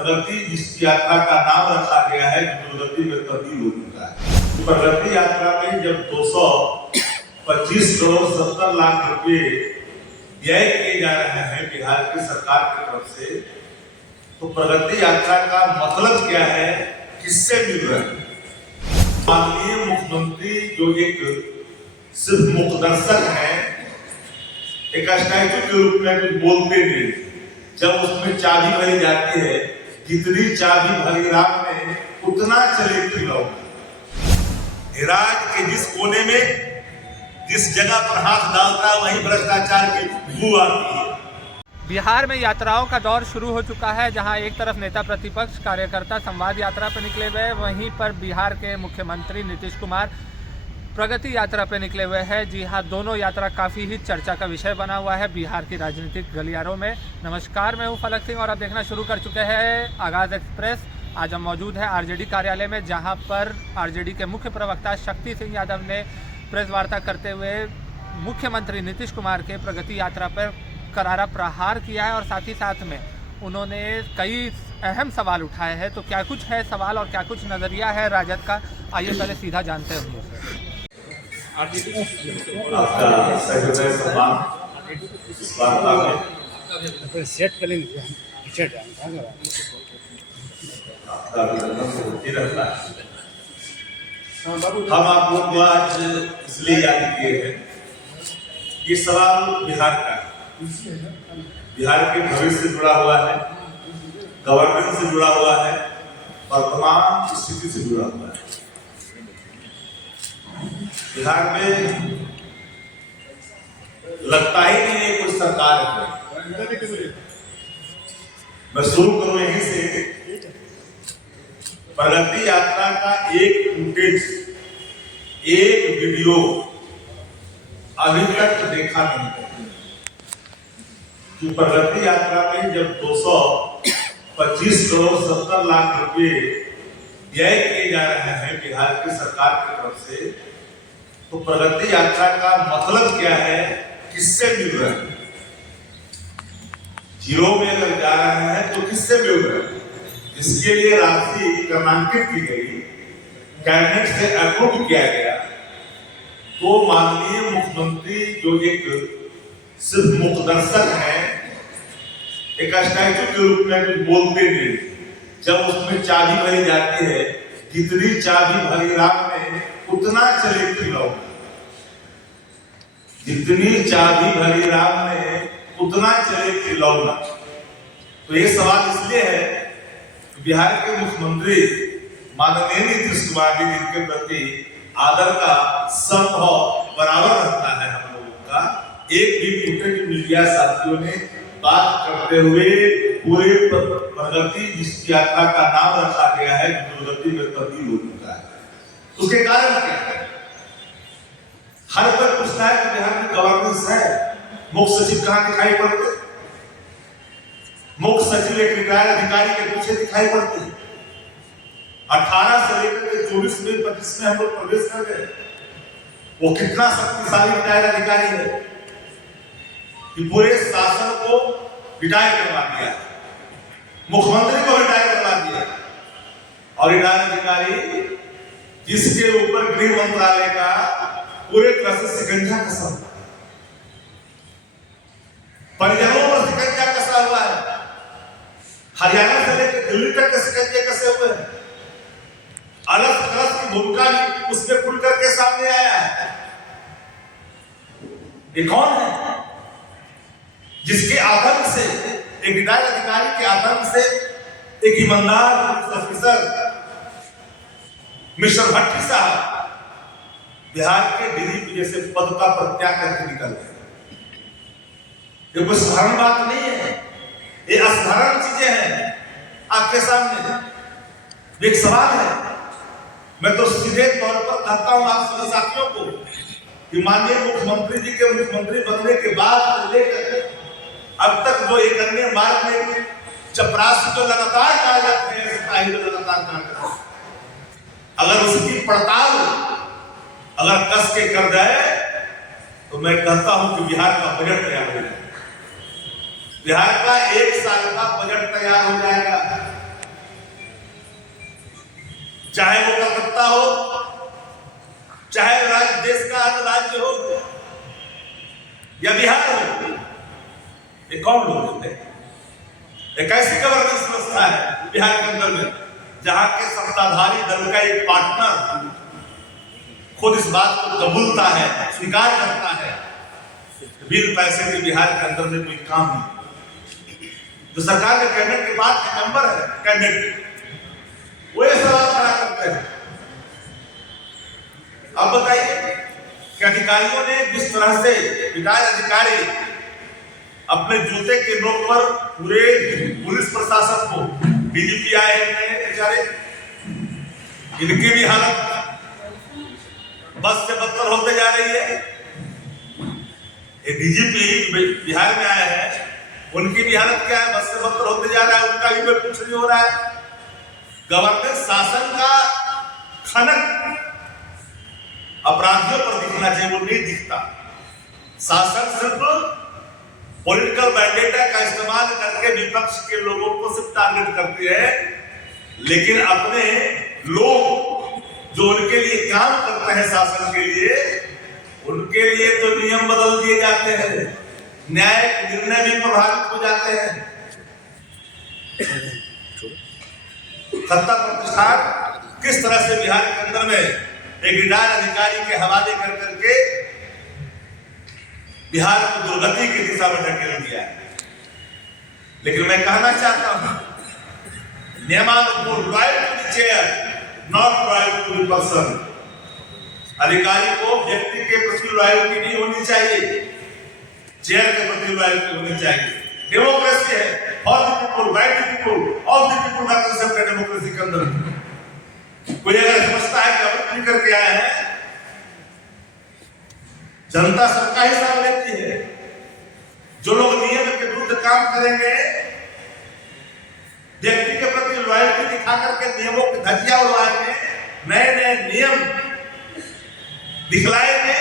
प्रगति जिस यात्रा का नाम रखा गया है, प्रगति में तब्दील हो चुका है। प्रगति यात्रा में जब 225 करोड़ 70 लाख रुपए व्यय किए जा रहे हैं बिहार की सरकार की तरफ से, तो प्रगति यात्रा का मतलब क्या है, किससे मिल रहा है? माननीय मुख्यमंत्री जो एक सिर्फ मुखदर्शक है, एक स्टैचू के रूप में कुछ बोलते नहीं, जब उसमें चाबी भरी जाती है, जितनी चाबी भरी राम ने उतना चले खिलौना। राज्य के जिस कोने में जिस जगह पर हाथ डालता है वहीं भ्रष्टाचार की बू आती है। बिहार में यात्राओं का दौर शुरू हो चुका है, जहां एक तरफ नेता प्रतिपक्ष कार्यकर्ता संवाद यात्रा पर निकले हुए, वहीं पर बिहार के मुख्यमंत्री नीतीश कुमार प्रगति यात्रा पे निकले हुए हैं। जी हाँ, दोनों यात्रा काफ़ी ही चर्चा का विषय बना हुआ है बिहार की राजनीतिक गलियारों में। नमस्कार, मैं हूँ फलक सिंह और आप देखना शुरू कर चुके हैं आगाज़ एक्सप्रेस। आज हम मौजूद हैं आरजेडी कार्यालय में, जहाँ पर आरजेडी के मुख्य प्रवक्ता शक्ति सिंह यादव ने प्रेस वार्ता करते हुए मुख्यमंत्री नीतीश कुमार के प्रगति यात्रा पर करारा प्रहार किया है और साथ ही साथ में उन्होंने कई अहम सवाल उठाए हैं। तो क्या कुछ है सवाल और क्या कुछ नज़रिया है राजद का, आइए पहले सीधा जानते हैं। आपका सहृदय सम्मान इस वार्ता में सेट कर लेंगे आपका अभिनंदन से होती रहता है। हम आप लोग को आज इसलिए याद किए हैं, ये सवाल बिहार का है, बिहार के भविष्य से जुड़ा हुआ है, गवर्नेंस से जुड़ा हुआ है, वर्तमान स्थिति से जुड़ा हुआ है। बिहार में लगता ही नहीं है कोई सरकार है। मैं शुरू करूं यहीं से। प्रगति यात्रा का एक फुटेज, एक वीडियो अभी तक देखा नहीं है कि प्रगति यात्रा में जब 225 करोड़ 70 लाख रुपए व्यय किए जा रहे हैं बिहार की सरकार की तरफ से, तो प्रगति यात्रा का मतलब क्या है, किससे मिल रहा है? जीरो में अगर जा रहे हैं तो किससे मिल रहा है? इसके लिए राशि क्रमांकित की गई, कैबिनेट से अप्रूव किया गया, तो माननीय मुख्यमंत्री जो एक सिर्फ मुखदर्शक है, एक स्टैचू के रूप में कुछ बोलते नहीं, जब उसमें चाबी भरी जाती है, जितनी चाबी भरी राम ने उतना चले खिलौना। जितनी चाबी भरी राम ने उतना चले खिलौना। तो ये सवाल इसलिए है कि बिहार के मुख्यमंत्री माननीय नीतीश कुमार जी, जिनके प्रति आदर का संभव बराबर रहता है हम लोगों का, एक भी फुटेज मीडिया साथियों ने बात करते हुए पूरे प्रगति जिस यात्रा का नाम रखा गया है, प्रगति में तब्दील हो चुका है। उसके कारण क्या है? हर कोई पूछता है कि बिहार में गवर्नेंस है, मुख्य सचिव कहां दिखाई पड़ते? मुख्य सचिव एक रिटायर्ड अधिकारी के पीछे दिखाई पड़ते। 18 से लेकर के 24 में 25 में हम लोग प्रवेश कर गए। वो कितना शक्तिशाली रिटायर्ड अधिकारी है कि पूरे शासन को रिटायर करवा दिया, मुख्यमंत्री को रिटायर करवा दिया, और रिटायर्ड अधिकारी जिसके ऊपर गृह मंत्रालय का पूरे तरह से शिकंजा कसा हुआ है, परिजनों पर शिकंजा कसा हुआ है, हरियाणा से लेकर दिल्ली तक के शिकंजे कसे हुए हैं। अलग थलग की भूमिका भी उसमें खुल करके सामने आया है। ये कौन है जिसके आतंक से, एक रिटायर्ड अधिकारी के आतंक से एक ईमानदार पुलिस ऑफिसर मिस्टर भट्टी साहब बिहार के डीजीपी जैसे पद का प्रत्याग करके निकल गए? ये कोई साधारण बात नहीं है, ये असाधारण चीजें हैं आपके सामने। एक सवाल है, मैं तो सीधे तौर पर कहता हूं आप सभी साथियों को कि माननीय मुख्यमंत्री जी के मुख्यमंत्री बनने के बाद से लेकर अब तक जो एक अन्य मार्ग में चपरासी तो लगातार कहा जाते हैं, लगातार कहा जाता है, अगर उसकी पड़ताल अगर कस के कर जाए तो मैं कहता हूं कि बिहार का बजट तैयार हो जाएगा। बिहार का 1 साल का बजट तैयार हो जाएगा। या बिहार हो, ये कौन लोग हैं? एक ऐसी गवर्नेंस व्यवस्था है बिहार के अंदर में जहां के सत्ताधारी दल का एक पार्टनर खुद इस बात को कबूलता है, स्वीकार करता है, बिन पैसे के बिहार के अंदर में कोई काम नहीं। जो सरकार के कैबिनेट के बाद के मेंबर है, कैबिनेट वो ये सवाल खड़ा करते हैं। अब बताइए कि अधिकारियों ने जिस तरह से रिटायर्ड अधिकारी अपने जूते के नोक पर पूरे पुलिस प्रशासन को, डीजीपी आए बेचारे, इनकी भी हालत बस से बदतर होते जा रही है। ये डीजीपी बिहार में आए हैं, उनकी भी हालत क्या है? बस से बदतर होते जा रहा है, उनका भी कुछ नहीं हो रहा है। गवर्नेंस शासन का खनक अपराधियों पर दिखना चाहिए, वो नहीं दिखता। शासन सिर्फ पॉलिटिकल वेंडेटा का इस्तेमाल करके विपक्ष के लोगों को सिर्फ टारगेट करती है, लेकिन अपने लोग जो उनके लिए काम करते हैं शासन के लिए, उनके लिए तो नियम बदल दिए जाते हैं, न्यायिक निर्णय भी प्रभावित हो जाते हैं। सत्ता प्रतिष्ठान किस तरह से बिहार के अंदर में एक रिटायर्ड अधिकारी के हवाले कर करके बिहार को दुर्गति की दिशा में धकेल दिया है। लेकिन मैं कहना चाहता हूं, नियमानुकूल loyal to the chair, not loyal to the person. अधिकारी को व्यक्ति के प्रति लॉयल्टी नहीं होनी चाहिए, चेयर के प्रति लॉयल्टी होनी चाहिए। डेमोक्रेसी है, for the people, by the people, of the people का कंसेप्ट है डेमोक्रेसी के अंदर। कोई अगर समझता है कि हम करके आए हैं, जनता सबका हिसाब लेती है। जो लोग नियम के विरुद्ध काम करेंगे, व्यक्ति के प्रति लॉयल्टी दिखा करके नियमों की धज्जियां उड़वाएंगे, नए नए नियम दिखलाएंगे,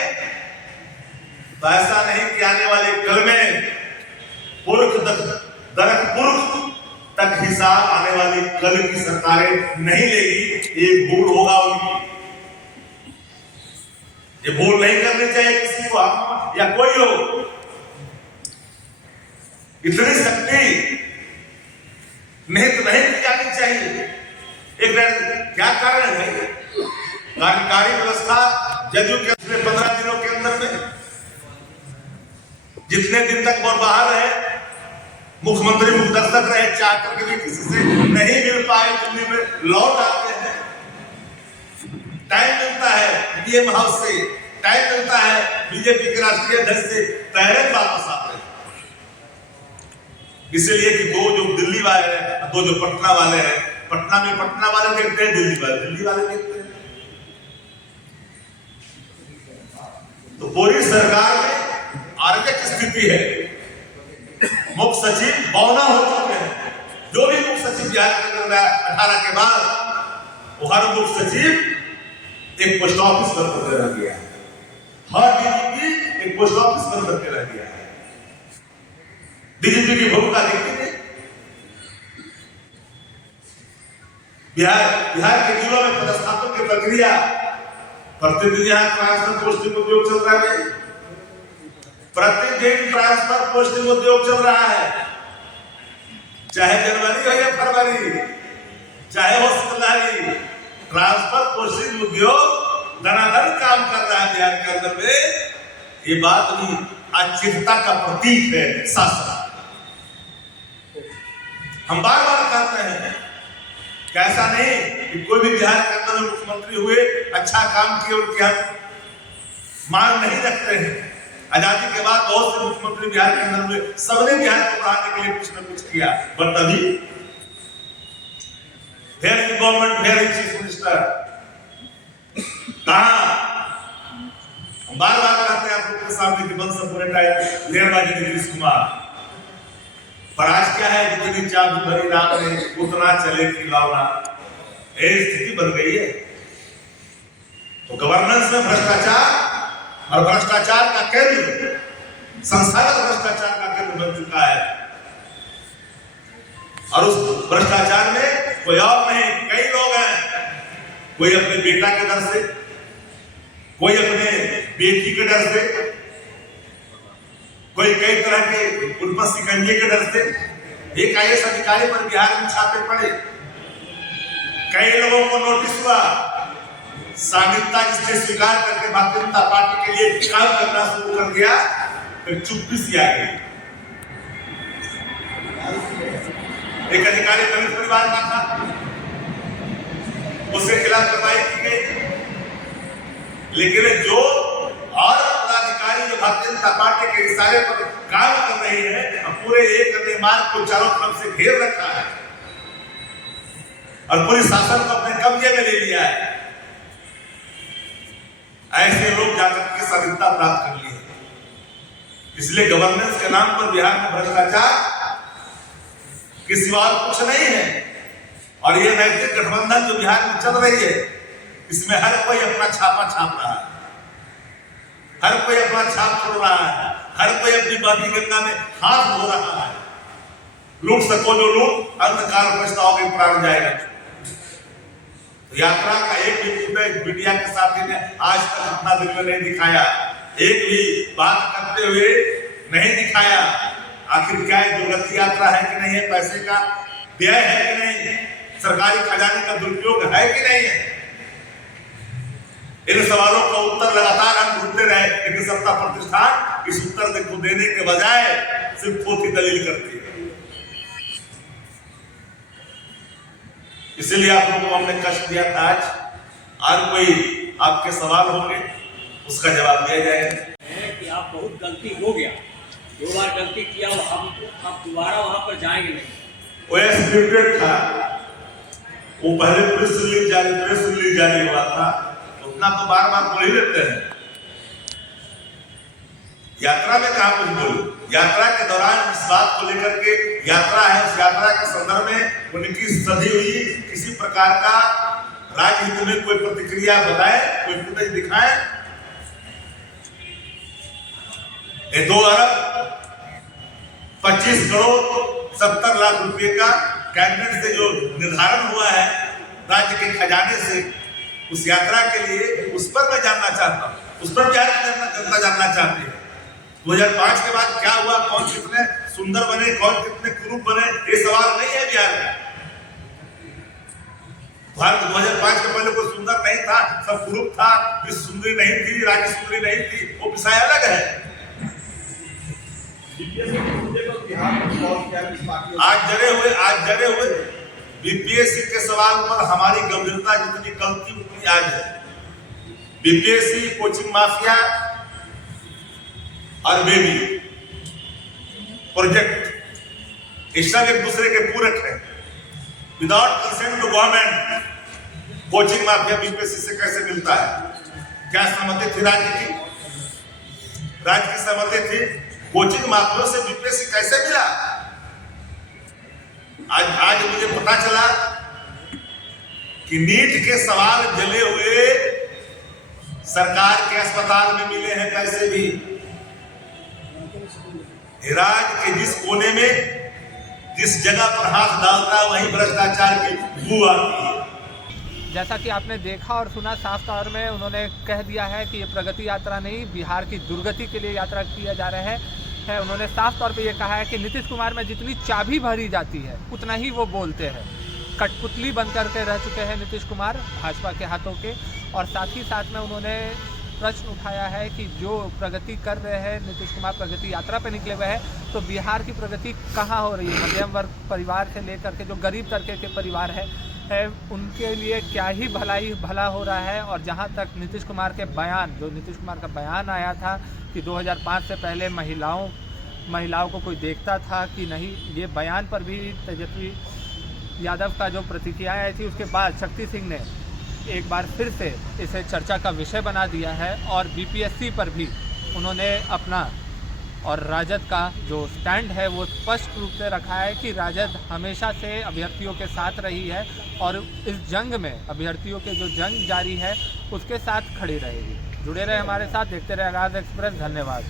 तो ऐसा नहीं कि आने वाले कल में पुरख तक हिसाब आने वाली कल की सरकारें नहीं लेगी। ये भूल होगा उनकी, ये भूल नहीं करनी चाहिए किसी को, हम या कोई हो। इतनी शक्ति नहीं की जानी चाहिए। एक क्या कारण है? कार्यकारी व्यवस्था जदयू के 15 दिनों के अंदर में जितने दिन तक वो बाहर रहे, मुख्यमंत्री मुखदर्शक रहे, चाह करके भी किसी से नहीं मिल पाए, दिल्ली में लौट आते हैं। टाइम मिलता है डीएम हाउस से, टाइम मिलता है बीजेपी के राष्ट्रीय अध्यक्ष से, पैरेड वापस आते हैं। इसलिए कि दो जो दिल्ली वाले हैं, दो जो पटना वाले हैं, पटना में पटना वाले देखते हैं, दिल्ली वाले देखते हैं। तो पूरी सरकार में अराजक स्थिति है। मुख्य सचिव बौना हो चुके हैं। जो भी मुख्य सचिव बिहार के अंदर 18 के बाद, वो हर मुख्य सचिव एक पोस्ट ऑफिस बंद करके रह गया है, हर डीजीपी एक पोस्ट ऑफिस बंद करके रह गया है। डीजीपी की भूमिका देखते हैं। बिहार के जिलों में पदस्थापन की प्रक्रिया, प्रतिदिन यहाँ ट्रांसफर पोस्टिंग उद्योग चल रहा है, प्रतिदिन ट्रांसफर पोस्टिंग उद्योग चल रहा है, चाहे जनवरी हो या फरवरी, चाहे हो सलारी, ट्रांसफर पोस्टिंग उद्योग धनाधन काम कर रहा है बिहार के अंदर में। ये बात भी अचिंता का प्रतीक है शासन। हम बार बार कहते हैं कि ऐसा नहीं कि कोई भी बिहार के अंदर मुख्यमंत्री हुए, अच्छा काम किए, उनकी हम मांग नहीं रखते हैं। आजादी के बाद बहुत से मुख्यमंत्री बिहार के अंदर हुए, सबने बिहार को बढ़ाने के लिए कुछ न कुछ किया, बट अभी गवर्नमेंट वेरी चीफ मिनिस्टर कहां? हम बार बार कहते हैं आप लोग के सामने कि बंद सब टाइम लेरबाजी नीतीश कुमार, पर आज क्या है? जितनी चाबी भरी राम ने उतना चले खिलौना, ये स्थिति बन गई है। तो गवर्नेंस में भ्रष्टाचार, और भ्रष्टाचार का केंद्र, संस्थागत भ्रष्टाचार का केंद्र बन चुका है। और उस भ्रष्टाचार में कोई और नहीं, कई लोग हैं। कोई अपने बेटा के डर से, कोई अपने बेटी के डर से, कोई कई तरह के उन पर शिकंजे के डर से एक IAS अधिकारी पर बिहार में छापे पड़े, कई लोगों को नोटिस हुआ, सामिलता जिसने स्वीकार करके भारतीय जनता पार्टी के लिए काम करना शुरू कर दिया, फिर चुप्पी सी आ गई। एक अधिकारी दलित परिवार का था, उसके खिलाफ कार्रवाई की गई, लेकिन जो और पदाधिकारी जो भारतीय जनता पार्टी के इशारे पर काम कर रहे हैं, पूरे एक मार्ग को चारों तरफ से घेर रखा है और पूरी शासन को अपने कब्जे में ले लिया है। ऐसे लोग जाकर के स्वाधीनता प्राप्त कर लिए। इसलिए गवर्नेंस के नाम पर बिहार में भ्रष्टाचार के सिवा कुछ नहीं है। और ये नैतिक गठबंधन जो बिहार में चल रही है, इसमें हर कोई अपना छापा छाप रहा है, हर कोई अपना छाप छोड़ रहा है, हर कोई अपनी बाती गंगा में हाथ धो रहा है। लूट सको जो लूट, अंतकाल पछताओ के प्राण जाएगा। तो यात्रा का एक भी मुद्दा मीडिया के साथी ने आज तक अपना दिल में नहीं दिखाया, एक भी बात करते हुए नहीं दिखाया। आखिर क्या है, दुर्गति यात्रा है कि नहीं है, पैसे का व्यय है कि नहीं, सरकारी खजाने का दुरुपयोग है कि नहीं है। इन सवालों का उत्तर लगातार हम ढूंढते रहे, लेकिन सत्ता प्रतिष्ठान इस उत्तर को देने के बजाय सिर्फ खोटी दलील करती है। इसीलिए आप लोगों को हमने कष्ट दिया था। आज कोई आपके सवाल होंगे, उसका जवाब दिया जाएगा। कि आप बहुत गलती हो गया, 2 बार गलती किया, हम आप दोबारा वहां पर जाएंगे नहीं। वो स्क्रिप्टेड था, वो पहले प्रेस रिलीज जारी हुआ था, उतना तो बार बार बोल ही लेते हैं। यात्रा में कहा कुछ बोलो, यात्रा के दौरान इस बात को लेकर के यात्रा है, उस यात्रा के संदर्भ में उनकी सधी हुई किसी प्रकार का राजनीति में कोई प्रतिक्रिया बताए, कोई फुटेज दिखाए। 2 अरब 25 करोड़ 70 लाख रुपए का कैबिनेट से जो निर्धारण हुआ है राज्य के खजाने से उस यात्रा के लिए, उस पर मैं जानना चाहता हूं, उस पर बिहार की जनता जानना चाहती है। 2005 के बाद क्या हुआ, कौन कितने सुंदर बने, कौन कितने कुरूप बने, ये सवाल नहीं है बिहार में। भारत 2005 के पहले कोई सुंदर नहीं था, सब कुरूप था, विश्व सुंदरी नहीं थी, राज्य सुंदरी नहीं थी, वो विषय अलग है। आज जरे हुए बीपीएससी के सवाल पर हमारी गंभीरता जितनी कल थी उतनी आज है। बीपीएससी, कोचिंग माफिया और बेबी प्रोजेक्ट, ये सब एक दूसरे के पूरक है। Without consent to government coaching mafia BPSC से कैसे मिलता है? क्या सहमति थी राज्य की? राज्य की सहमति थी? कोचिंग माफियों से बीपीएससी कैसे मिला? आज मुझे पता चला कि नीट के सवाल जले हुए सरकार के अस्पताल में मिले हैं पैसे भी। राज्य के जिस कोने में, जिस जगह पर हाथ डालता है, वहीं भ्रष्टाचार की बू आती है। जैसा कि आपने देखा और सुना, साफ तौर में उन्होंने कह दिया है कि ये प्रगति यात्रा नहीं, बिहार की दुर्गति के लिए यात्रा किया जा रहा है। उन्होंने साफ तौर पे ये कहा है कि नीतीश कुमार में जितनी चाबी भरी जाती है उतना ही वो बोलते हैं। कठपुतली बन करके रह चुके हैं नीतीश कुमार भाजपा के हाथों के। और साथ ही साथ में उन्होंने प्रश्न उठाया है कि जो प्रगति कर रहे हैं नीतीश कुमार, प्रगति यात्रा पे निकले हुए हैं, तो बिहार की प्रगति कहाँ हो रही है? मध्यम वर्ग परिवार से लेकर के जो गरीब तबके के परिवार है उनके लिए क्या ही भला हो रहा है। और जहाँ तक नीतीश कुमार के बयान, जो नीतीश कुमार का बयान आया था कि 2005 से पहले महिलाओं को कोई देखता था कि नहीं, ये बयान पर भी तेजस्वी यादव का जो प्रतिक्रिया आई थी, उसके बाद शक्ति सिंह ने एक बार फिर से इसे चर्चा का विषय बना दिया है। और बीपीएससी पर भी उन्होंने अपना और राजद का जो स्टैंड है वो स्पष्ट रूप से रखा है कि राजद हमेशा से अभ्यर्थियों के साथ रही है और इस जंग में, अभ्यर्थियों के जो जंग जारी है उसके साथ खड़ी रहेगी। जुड़े रहे हमारे साथ, देखते रहे आगाज़ एक्सप्रेस। धन्यवाद।